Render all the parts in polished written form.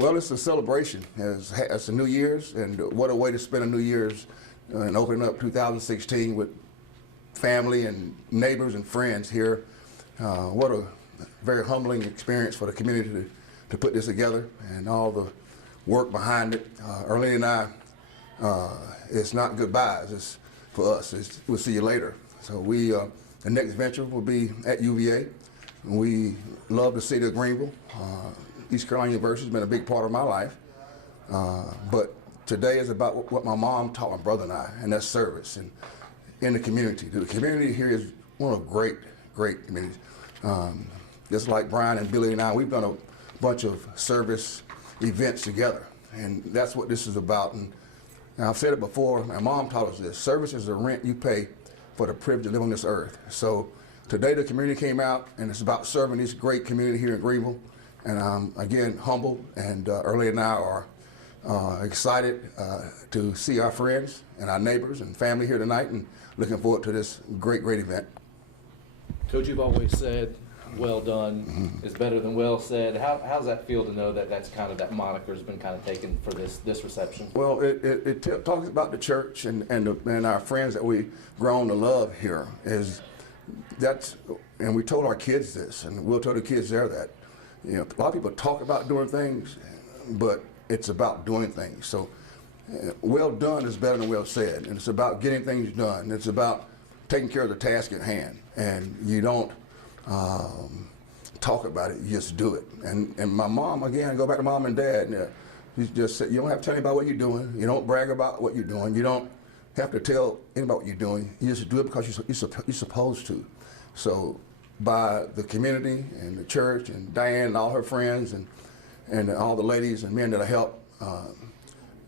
Well, it's a celebration. It's a New Year's, and what a way to spend a New Year's and opening up 2016 with family and neighbors and friends here. What a very humbling experience for the community to put this together and all the work behind it. Earlene and I, it's not goodbyes. It's for us. We'll see you later. So the next venture will be at UVA. We love the city of Greenville. East Carolina University has been a big part of my life. But today is about what my mom taught my brother and I, and that's service and in the community. The community here is one of great communities. Just like Brian and Billy and I, we've done a bunch of service events together, and that's what this is about. And I've said it before, my mom taught us this: service is the rent you pay for the privilege to live on this earth. So today the community came out, and it's about serving this great community here in Greenville. And I'm, again, humbled, and Earlene and I are excited to see our friends and our neighbors and family here tonight, and looking forward to this great event. Coach, you've always said, well done is better than well said. How does that feel to know that that's kind of, that moniker has been kind of taken for this reception? Well, it talks about the church and our friends that we've grown to love here. And we told our kids this, and we'll tell the kids there that, you know, a lot of people talk about doing things, but it's about doing things. So well done is better than well said, and it's about getting things done. It's about taking care of the task at hand, and you don't talk about it, you just do it. And my mom, again, go back to mom and dad, she just said, you don't have to tell anybody what you're doing, you don't brag about what you're doing, you don't have to tell anybody what you're doing, you just do it because you're supposed to. So by the community and the church and Diane and all her friends and all the ladies and men that have helped,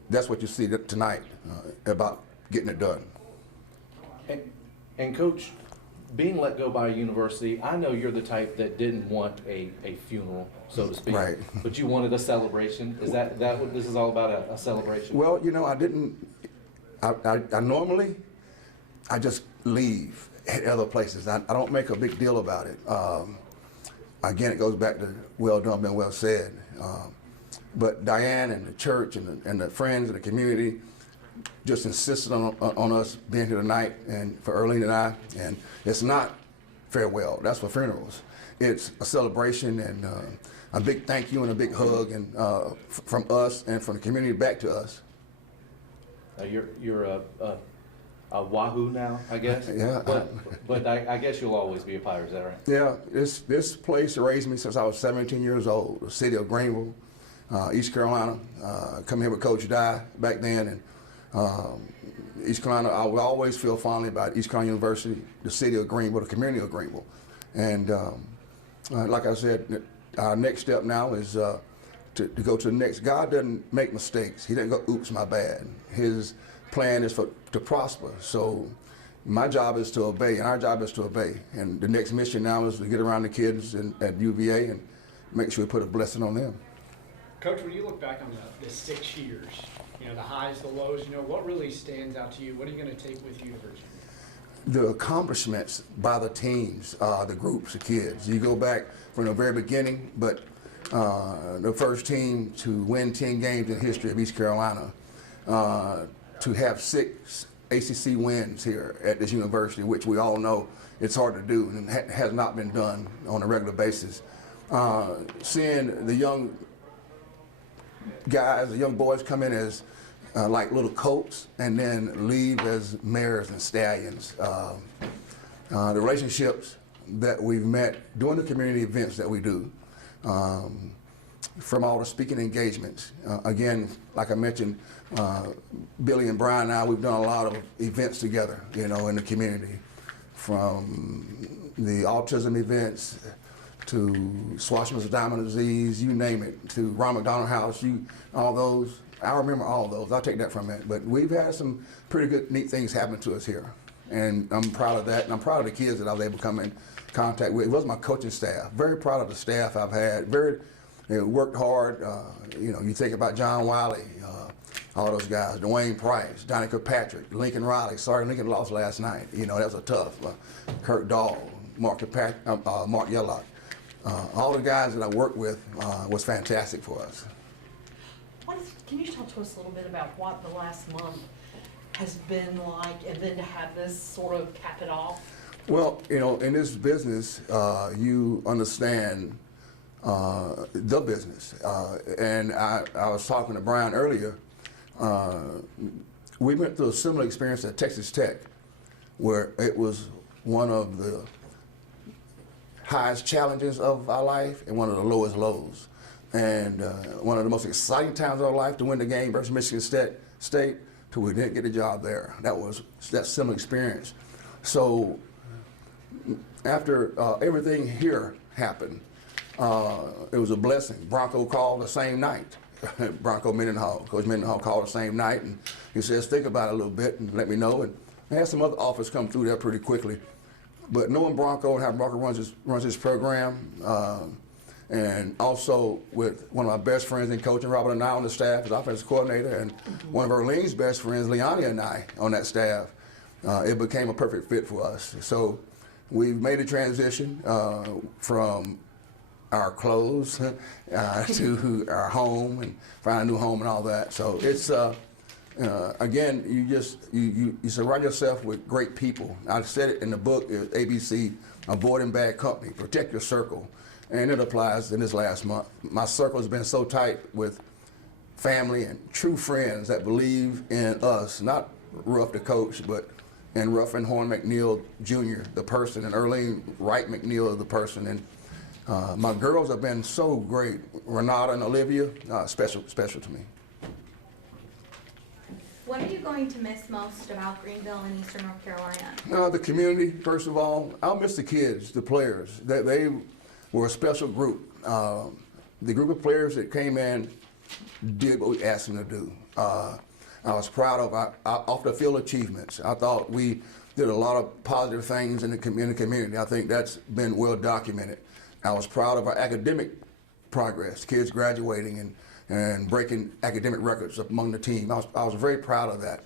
that's what you see tonight about getting it done. And Coach, being let go by a university, I know you're the type that didn't want a funeral, so to speak. Right. But you wanted a celebration. Is that what this is all about, a celebration? Well, you know, I normally just leave at other places. I don't make a big deal about it. Again, it goes back to well done, been well said. But Diane and the church and the friends and the community just insisted on us being here tonight, and for Earlene and I. And it's not farewell, that's for funerals. It's a celebration, and a big thank you and a big hug, and from us and from the community back to us. You're a Wahoo now, I guess. Yeah. But I guess you'll always be a Pirate, is that right? Yeah, this place raised me since I was 17 years old. The city of Greenville, East Carolina. Come here with Coach Di back then, and East Carolina. I would always feel fondly about East Carolina University, the city of Greenville, the community of Greenville. And like I said, our next step now is to go to the next. God doesn't make mistakes. He doesn't go, oops, my bad. His plan is to prosper. So my job is to obey, and our job is to obey. And the next mission now is to get around the kids at UVA and make sure we put a blessing on them. Coach, when you look back on the 6 years, you know, the highs, the lows, you know, what really stands out to you? What are you going to take with you to Virginia? The accomplishments by the teams, the groups, the kids. You go back from the very beginning, but the first team to win 10 games in the history of East Carolina, to have 6 ACC wins here at this university, which we all know it's hard to do and has not been done on a regular basis. Seeing the young guys, the young boys come in as like little colts and then leave as mares and stallions. The relationships that we've met during the community events that we do, from all the speaking engagements. Again, like I mentioned, Billy and Brian and I, we've done a lot of events together, you know, in the community, from the autism events to Swashbuckler's Diamond Disease, you name it, to Ron McDonald House, all those. I remember all those. I'll take that from it. But we've had some pretty good, neat things happen to us here, and I'm proud of that. And I'm proud of the kids that I was able to come in contact with. It was my coaching staff. Very proud of the staff I've had. They worked hard. You know, you think about John Wiley, all those guys, Dwayne Price, Donnie Kirkpatrick, Lincoln Riley. Sorry, Lincoln lost last night. You know, that was a tough. Kurt Dahl, Mark Yellock. All the guys that I worked with was fantastic for us. Can you talk to us a little bit about what the last month has been like, and then to have this sort of cap it off? Well, you know, in this business, you understand the business. And I was talking to Brian earlier. We went through a similar experience at Texas Tech, where it was one of the highest challenges of our life and one of the lowest lows. And one of the most exciting times of our life to win the game versus Michigan State, till we didn't get the job there. That was that similar experience. So after everything here happened, it was a blessing. Bronco called the same night. Bronco Mendenhall, Coach Mendenhall called the same night, and he says, think about it a little bit and let me know. And I had some other offers come through there pretty quickly. But knowing Bronco and how Bronco runs his program, and also with one of my best friends in coaching, Robert and I on the staff as offensive coordinator, and one of Erlene's best friends, Leonia and I, on that staff, it became a perfect fit for us. So we've made a transition from our clothes to our home and find a new home and all that. So it's again, you surround yourself with great people. I said it in the book, ABC, Avoiding Bad Company, Protect Your Circle, and it applies in this last month. My circle has been so tight with family and true friends that believe in us, not Ruff the coach, but in Ruffin McNeill Jr., the person, and Erlene Wright McNeill, the person. And my girls have been so great. Renata and Olivia, special to me. What are you going to miss most about Greenville and Eastern North Carolina? The community, first of all. I'll miss the kids, the players. They were a special group. The group of players that came in did what we asked them to do. I was proud of off the field achievements. I thought we did a lot of positive things in the community. I think that's been well documented. I was proud of our academic progress, kids graduating and breaking academic records among the team. I was very proud of that.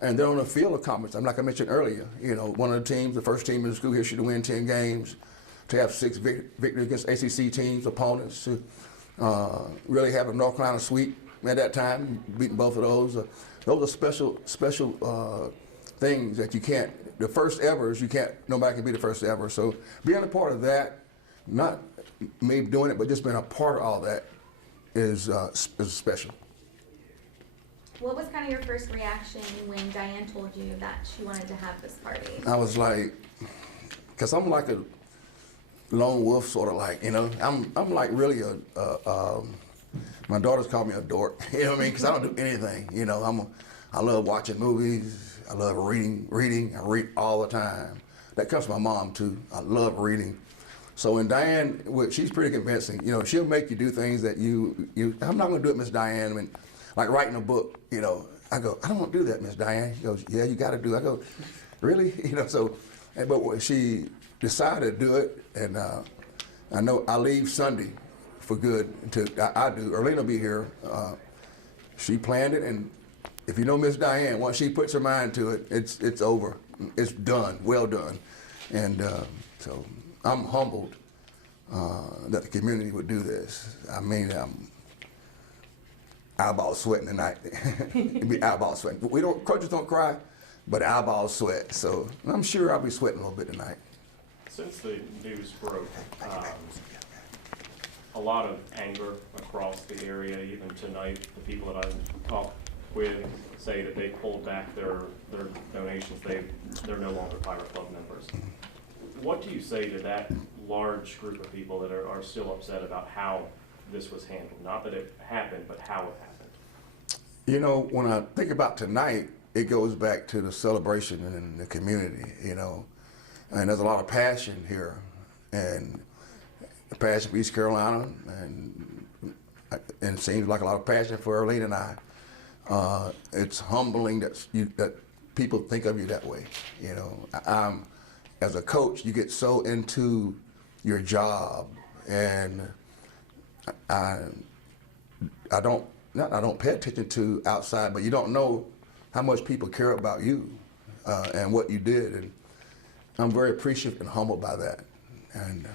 And then on the field accomplishments, like I mentioned earlier, you know, one of the teams, the first team in the school history to win 10 games, to have 6 victories against ACC teams, opponents, to really have a North Carolina sweep at that time, beating both of those. Those are special things that you can't, the first evers, nobody can be the first ever. So being a part of that, not me doing it, but just being a part of all that is special. What was kind of your first reaction when Diane told you that she wanted to have this party? I was like, because I'm like a lone wolf, sort of like, you know, I'm like really my daughters call me a dork, you know what I mean? Because I don't do anything, you know. I love watching movies. I love reading. I read all the time. That comes from my mom too. I love reading. So when Diane, she's pretty convincing. You know, she'll make you do things that I'm not going to do it, Miss Diane. I mean, like writing a book, you know. I go, I don't want to do that, Miss Diane. She goes, yeah, you got to do it. I go, really? You know, so, but when she decided to do it, and I know I leave Sunday for good. I do. Erlene will be here. She planned it, and if you know Miss Diane, once she puts her mind to it, it's over. It's done. Well done. And so I'm humbled that the community would do this. I mean, eyeball sweating tonight. It'd be eyeball sweating. Coaches don't cry, but eyeball sweat. So I'm sure I'll be sweating a little bit tonight. Since the news broke, a lot of anger across the area. Even tonight, the people that I've talked with say that they pulled back their donations. They're no longer Pirate Club members. What do you say to that large group of people that are still upset about how this was handled? Not that it happened, but how it happened. You know, when I think about tonight, it goes back to the celebration in the community, you know. And there's a lot of passion here, and passion for East Carolina, and it seems like a lot of passion for Erlene and I. It's humbling that people think of you that way, you know. As a coach, you get so into your job, and I don't pay attention to outside, but you don't know how much people care about you and what you did, and I'm very appreciative and humbled by that. And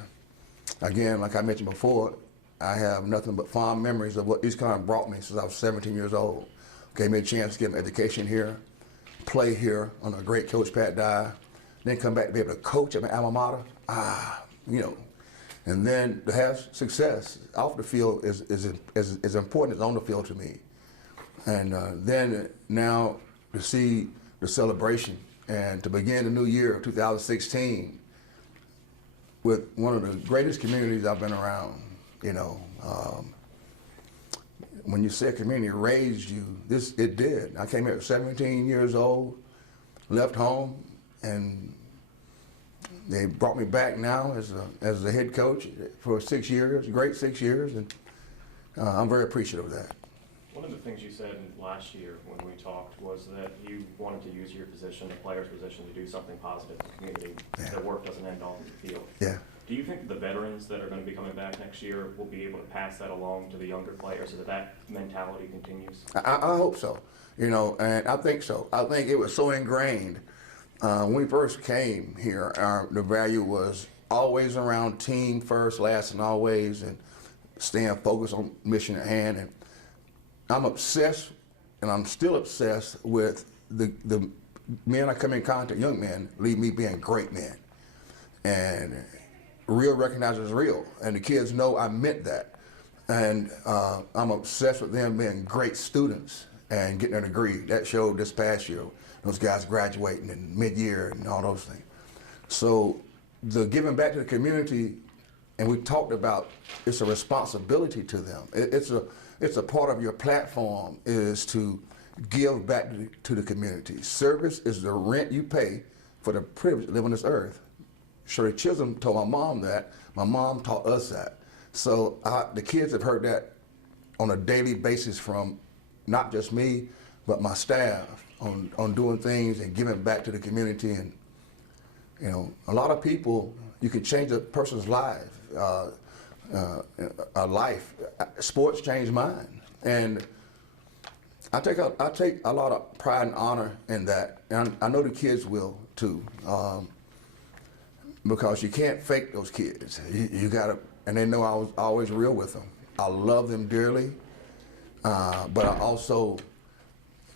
again, like I mentioned before, I have nothing but fond memories of what East Carolina brought me since I was 17 years old. Gave me a chance to get an education here, play here under a great coach, Pat Dye, then come back to be able to coach at my alma mater. You know, and then to have success off the field is as important as on the field to me. And then now to see the celebration and to begin the new year of 2016 with one of the greatest communities I've been around. You know, when you say a community raised you, it did. I came here at 17 years old, left home, and they brought me back now as a head coach for 6 years, great 6 years, and I'm very appreciative of that. One of the things you said last year when we talked was that you wanted to use your position, the player's position, to do something positive in the community. Yeah. Their work doesn't end on the field. Yeah. Do you think the veterans that are going to be coming back next year will be able to pass that along to the younger players so that that mentality continues? I hope so, you know, and I think so. I think it was so ingrained. When we first came here, the value was always around team first, last, and always, and staying focused on mission at hand. And I'm obsessed, and I'm still obsessed with the men I come in contact, young men, leave me being great men. And real recognizes real, and the kids know I meant that. And I'm obsessed with them being great students and getting a degree. That showed this past year, those guys graduating in mid-year and all those things. So the giving back to the community, and we talked about it's a responsibility to them. It's a part of your platform is to give back to the community. Service is the rent you pay for the privilege to live on this earth. Shirley Chisholm told my mom that. My mom taught us that. So the kids have heard that on a daily basis from not just me, but my staff on doing things and giving back to the community. And you know, a lot of people, you can change a person's life. Sports changed mine, and I take a lot of pride and honor in that, and I know the kids will too. Because you can't fake those kids. You gotta, and they know I was always real with them. I love them dearly, but I also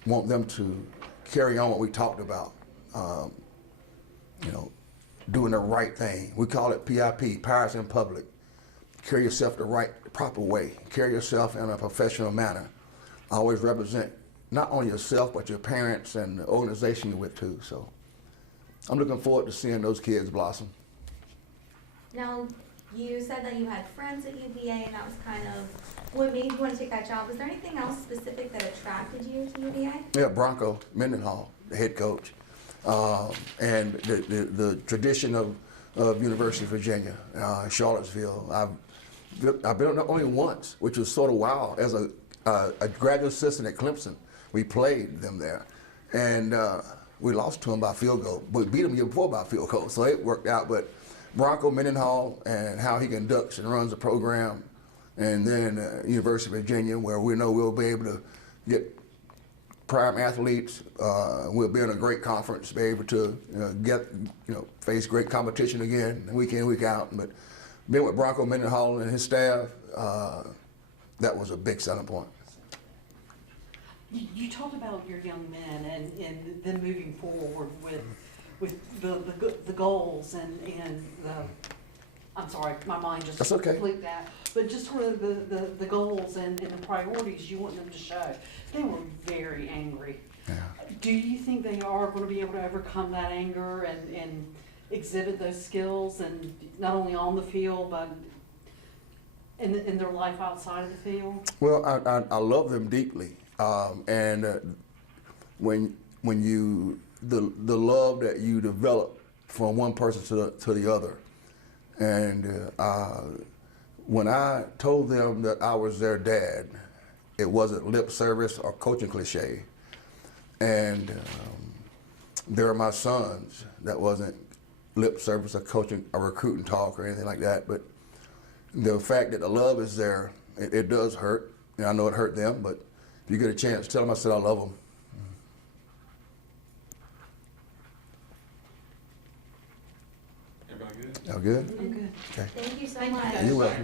want them to carry on what we talked about. You know, doing the right thing. We call it PIP, Pirates in Public. Carry yourself the proper way. Carry yourself in a professional manner. Always represent not only yourself, but your parents and the organization you're with too. So I'm looking forward to seeing those kids blossom. Now, you said that you had friends at UVA, and that was kind of what made you want to take that job. Was there anything else specific that attracted you to UVA? Yeah, Bronco Mendenhall, the head coach, and the tradition of University of Virginia, Charlottesville. I've been there only once, which was sort of wild. As a graduate assistant at Clemson, we played them there, and we lost to them by field goal. But we beat them the year before by field goal, so it worked out. But Bronco Mendenhall and how he conducts and runs the program, and then University of Virginia, where we know we'll be able to get prime athletes. We'll be in a great conference, be able to face great competition again, week in, week out. But being with Bronco Mendenhall and his staff, that was a big selling point. You talked about your young men and them moving forward with the goals and the, I'm sorry, my mind just That's okay. flipped that. But just sort of the goals and the priorities you want them to show. They were very angry. Yeah. Do you think they are going to be able to overcome that anger and exhibit those skills, and not only on the field, but in their life outside of the field? Well, I love them deeply, and when you the love that you develop from one person to the other, and when I told them that I was their dad, it wasn't lip service or coaching cliche, and they're my sons. That wasn't lip service or coaching or recruiting talk or anything like that. But the fact that the love is there, it does hurt. And I know it hurt them, but if you get a chance, tell them I said I love them. Everybody good? Y'all good? I'm good. Okay. Thank you so Thank you, much. guys. You're welcome.